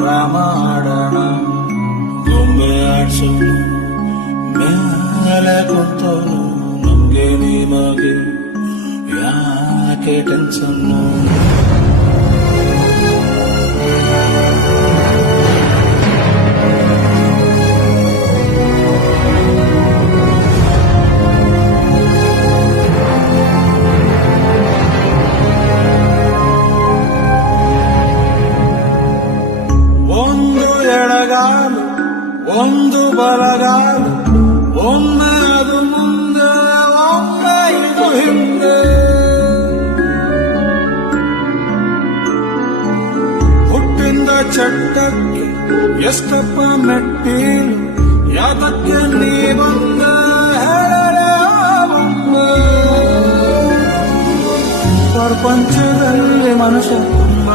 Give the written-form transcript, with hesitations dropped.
Drama ಆಡೋಣ, ಗೊಂಬೆ ಆಡ್ಸೋನು, ಮೇಲೆ ಕೂತೋನು, ನಮ್ಗೆ ನಿಮಗೆ ಯಾಕೆ ಟೆನ್ಷನ್ನು. ಒಂದು ಎಡಗಾಲು ಒಂದು ಬಲಗಾಲು, ಒಮ್ಮೆ ಅದು ಮುಂದೆ ಒಮ್ಮೆ ಇದು ಹಿಂದೆ. ಹುಟ್ಟಿಂದ ಚಟ್ಟಕ್ಕೆ ಎಷ್ಟಪ್ಪ ಮೆಟ್ಟೀಲು, ಯಾತಕ್ಕೆ ನೀ ಬಂದ ಹೇಳರೆ ಒಮ್ಮೆ. ಪ್ರಪಂಚದಲ್ಲಿ ಮನುಷ್ಯ ತುಂಬ